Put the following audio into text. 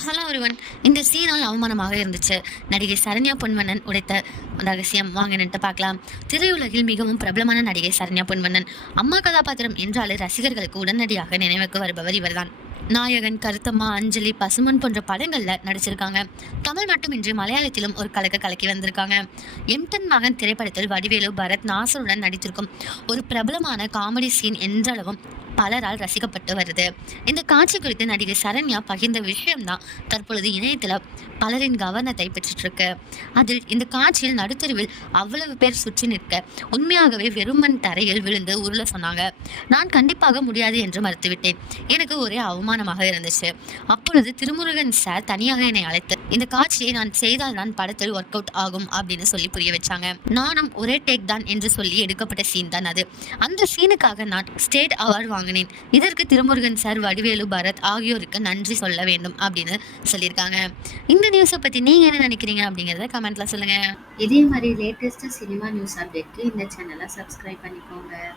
Hello ஒருவன் இந்த சீனால் அவமானமாக இருந்துச்சு. நடிகை சரண்யா பொன்வண்ணன் உடைத்த ரகசியம் வாங்க நின்று பார்க்கலாம். திரையுலகில் மிகவும் பிரபலமான நடிகை சரண்யா பொன்வண்ணன் அம்மா கதாபாத்திரம் என்றாலே ரசிகர்களுக்கு உடனடியாக நினைவுக்கு வருபவர் இவர்தான். நாயகன் கருத்தம்மா அஞ்சலி பசுமன் போன்ற படங்களில் நடிச்சிருக்காங்க. தமிழ் மட்டுமின்றி மலையாளத்திலும் ஒரு கலக்க கலக்கி வந்திருக்காங்க. எம்டன் மகன் திரைப்படத்தில் வடிவேலு பரத் நாசருடன் நடித்திருக்கும் ஒரு பிரபலமான காமெடி சீன் என்றளவும் பலரால் ரசிக்கப்பட்டு வருது. இந்த காட்சி குறித்து நடிகை சரண்யா பகிர்ந்த விஷயம்தான் தற்பொழுது இணையத்தில் பலரின் கவனத்தை பெற்றுட்டு இருக்கு அதில் இந்த காட்சியில் நடுத்தெருவில் அவ்வளவு பேர் சுற்றி நிற்க உண்மையாகவே வெறுமன் தரையில் விழுந்து உருள சொன்னாங்க. நான் கண்டிப்பாக முடியாது என்று மறுத்துவிட்டேன். எனக்கு ஒரே அவமானமாக இருந்துச்சு. அப்பொழுது திருமுருகன் சார் தனியாக என்னை அழைத்து இந்த காட்சியை நான் செய்தால் தான் படத்தில் ஒர்க் அவுட் ஆகும் அப்படின்னு சொல்லி புரிய வச்சாங்க. நானும் ஒரே டேக் தான் என்று சொல்லி எடுக்கப்பட்ட சீன் தான் அது. அந்த சீனுக்காக நான் ஸ்டேட் அவார்டு வாங்கினேன். இதற்கு திருமுருகன் சார் வடிவேலு பரத் ஆகியோருக்கு நன்றி சொல்ல வேண்டும் அப்படின்னு சொல்லியிருக்காங்க. இந்த நியூஸை பற்றி நீங்கள் என்ன நினைக்கிறீங்க அப்படிங்கிறத கமெண்ட்ல சொல்லுங்கள் இதே மாதிரி லேட்டஸ்ட் சினிமா நியூஸ் அப்டேட்க்கு இந்த சேனலை சப்ஸ்கிரைப் பண்ணிக்கோங்க.